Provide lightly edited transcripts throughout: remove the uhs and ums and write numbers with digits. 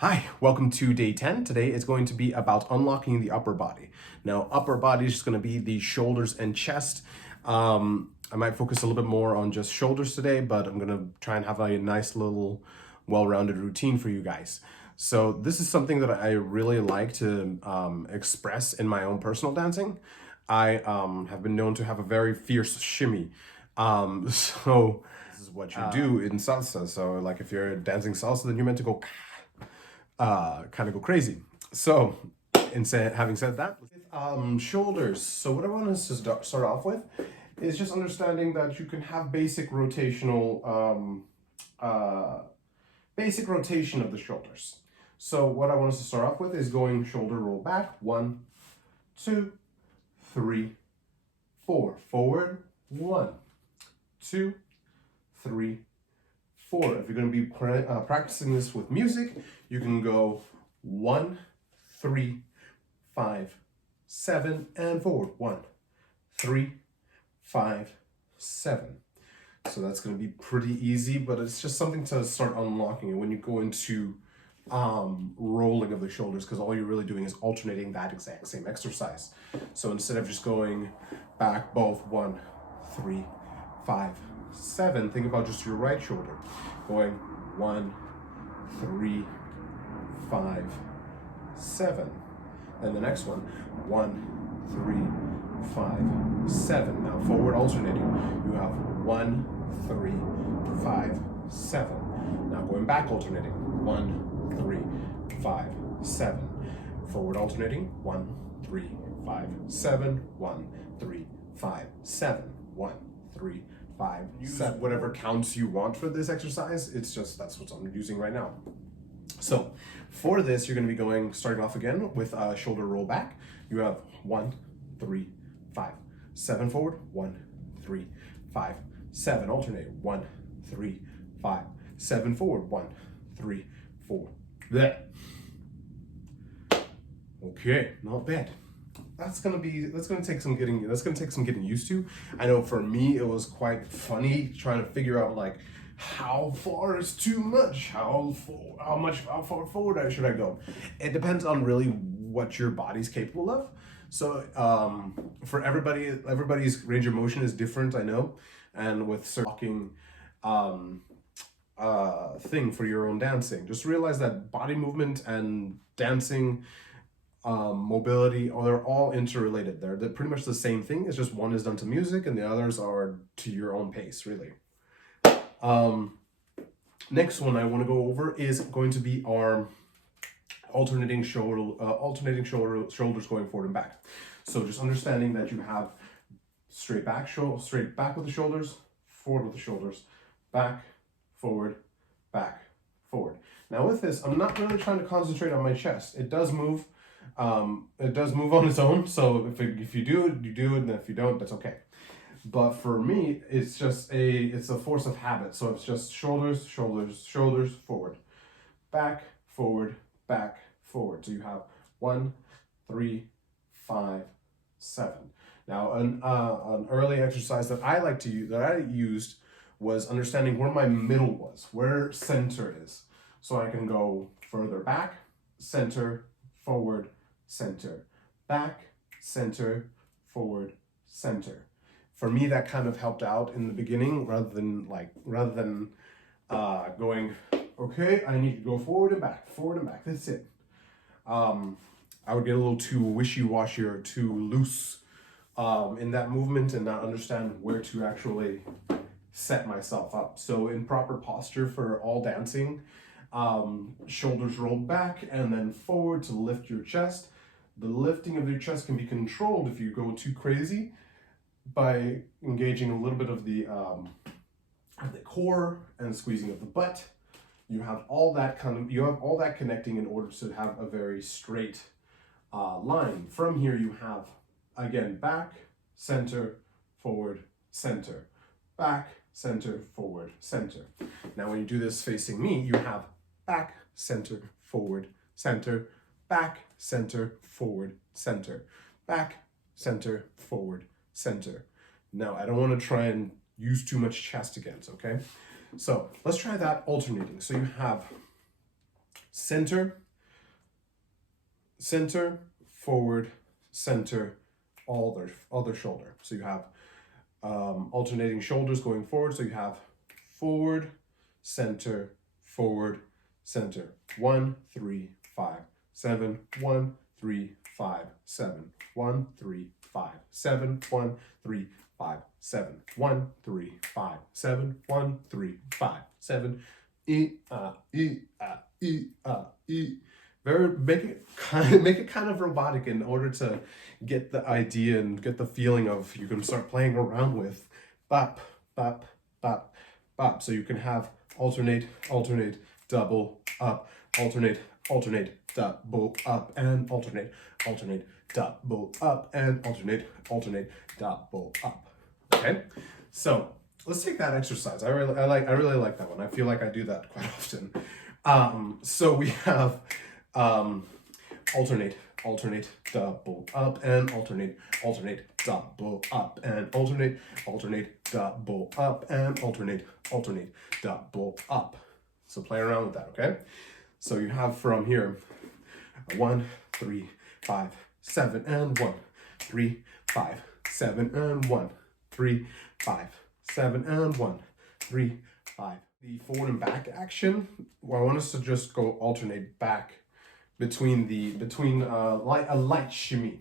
Hi, welcome to day 10. Today is going to be about unlocking the upper body. Now, upper body is just going to be the shoulders and chest. I might focus a little bit more on just shoulders today, but I'm going to try and have a nice little well-rounded routine for you guys. So this is something that I really like to express in my own personal dancing. I have been known to have a very fierce shimmy. So this is what you do in salsa. So like if you're dancing salsa, then you're meant to go kind of go crazy. So, having said that, shoulders. So what I want us to start off with is just understanding that you can have basic rotation of the shoulders. So what I want us to start off with is going shoulder roll back. 1, 2, 3, 4. Forward. 1, 2, 3, 4. If you're going to be practicing this with music, you can go 1, 3, 5, 7, and forward. 1, 3, 5, 7. So that's going to be pretty easy, but it's just something to start unlocking it when you go into rolling of the shoulders, because all you're really doing is alternating that exact same exercise. So instead of just going back both 1, 3, 5, 7, think about just your right shoulder going 1, 3, 5, 7, and the next one 1, 3, 5, 7. Now forward alternating, you have 1, 3, 5, 7. Now going back alternating, 1, 3, 5, 7. Forward alternating, 1, 3, 5, 7, 1, 3, 5, 7, 1, 3, 5, 7. Whatever counts you want for this exercise, it's just that's what I'm using right now. So for this, you're going to be starting off again with shoulder roll back. You have 1, 3, 5, 7 forward, 1, 3, 5, 7. Alternate 1, 3, 5, 7 forward, 1, 3, 4. There. Okay, not bad. That's gonna take some getting used to. I know for me it was quite funny trying to figure out like how far is too much, how far forward should I go. It depends on really what your body's capable of. So for everybody's range of motion is different, I know, and with walking thing for your own dancing, just realize that body movement and dancing mobility, or they're all interrelated. They're pretty much the same thing. It's just one is done to music and the others are to your own pace, really. Next one I want to go over is going to be our alternating shoulders going forward and back. So just understanding that you have straight back with the shoulders, forward with the shoulders, back, forward, back, forward. Now with this, I'm not really trying to concentrate on my chest. It does move. It does move on its own. So if you do it, you do it, and if you don't, that's okay. But for me, it's a force of habit. So it's just shoulders, shoulders, shoulders, forward, back, forward, back, forward. So you have 1, 3, 5, 7. Now an early exercise that I used was understanding where my middle was, where center is. So I can go further back, center, forward, center, back, center, forward, center. For me, that kind of helped out in the beginning, rather than going, okay, I need to go forward and back, that's it. I would get a little too wishy-washy or too loose in that movement and not understand where to actually set myself up. So in proper posture for all dancing, shoulders rolled back and then forward to lift your chest. The lifting of your chest can be controlled if you go too crazy by engaging a little bit of the core and squeezing of the butt. You have all that connecting in order to have a very straight line. From here you have, again, back, center, forward, center, back, center, forward, center. Now when you do this facing me, you have back, center, forward, center, back, center, forward, center, back, center, forward, center. Now I don't want to try and use too much chest again, okay? So let's try that alternating. So you have center, center, forward, center, other shoulder. So you have alternating shoulders going forward. So you have forward, center, forward, center. 1, 3, 5, 7, 1, 3, 5, 7, 1, 3, 5, 7, 1, 3, 5, 7, 1, 3, 5, 7, 1, 3, 5, 7. Very make it kind of robotic in order to get the idea and get the feeling of you can start playing around with bop, bop, bop, bop. So you can have alternate, alternate, double up, alternate, alternate, double up, and alternate, alternate, double up, and alternate, alternate, double up. Okay, so let's take that exercise. I really like that one. I feel like I do that quite often. So we have alternate, alternate, double up, and alternate, alternate, double up, and alternate, alternate, double up, and alternate, alternate, double up. So play around with that, okay? So you have from here 1, 3, 5, 7, and 1, 3, 5, 7, and 1, 3, 5, 7, and 1, 3, 5. The forward and back action, well, I want us to just go alternate back between a light shimmy.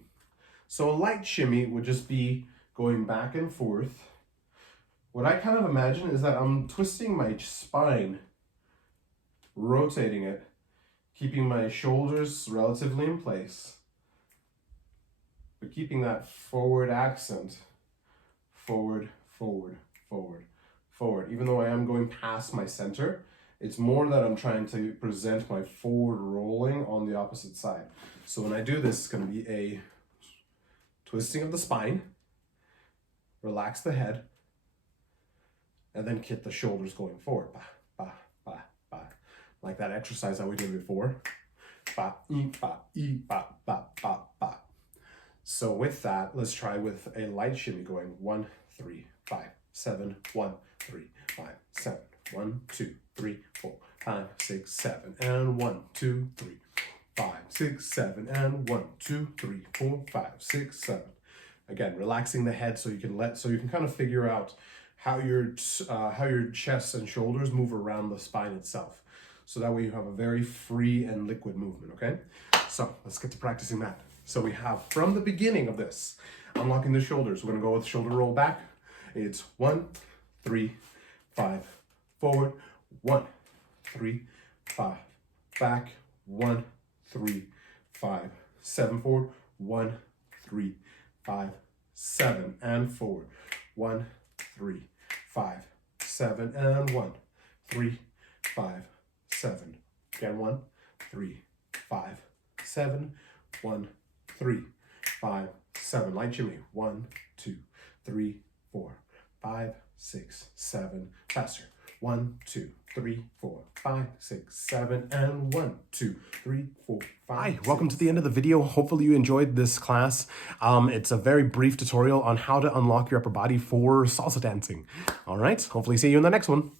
So a light shimmy would just be going back and forth. What I kind of imagine is that I'm twisting my spine, rotating it, keeping my shoulders relatively in place, but keeping that forward accent. Forward, forward, forward, forward. Even though I am going past my center, it's more that I'm trying to present my forward rolling on the opposite side. So when I do this, it's going to be a twisting of the spine, relax the head, and then get the shoulders going forward. Ba, ba, ba, ba. Like that exercise that we did before. Ba, ba, ba, ba, ba, ba. So with that, let's try with a light shimmy going 1, 3, 5, 7, 1, 3, 5, 7, 1, 2, 3, 4, 5, 6, 7, and 1, 2, 3, 5, 6, 7, and 1, 2, 3, 4, 5, 6, 7. Again, relaxing the head so you can kind of figure out how your chest and shoulders move around the spine itself. So that way you have a very free and liquid movement, okay? So let's get to practicing that. So we have from the beginning of this, unlocking the shoulders. We're gonna go with shoulder roll back. It's 1, 3, 5, forward, 1, 3, 5, back, 1, 3, 5, 7, forward, 1, 3, 5, 7, and forward, 1, 3, 5, 7, and 1, 3, 5, 7. Again, 1, 3, 5, 7, 1, 3, 5, 7. Light shimmy. 1, 2, 3, 4, 5, 6, 7. Faster. 1, 2, 3, 4, 5, 6, 7, and 1, 2, 3, 4, 5. Hi, welcome to the end of the video. Hopefully you enjoyed this class. It's a very brief tutorial on how to unlock your upper body for salsa dancing. All right, hopefully see you in the next one.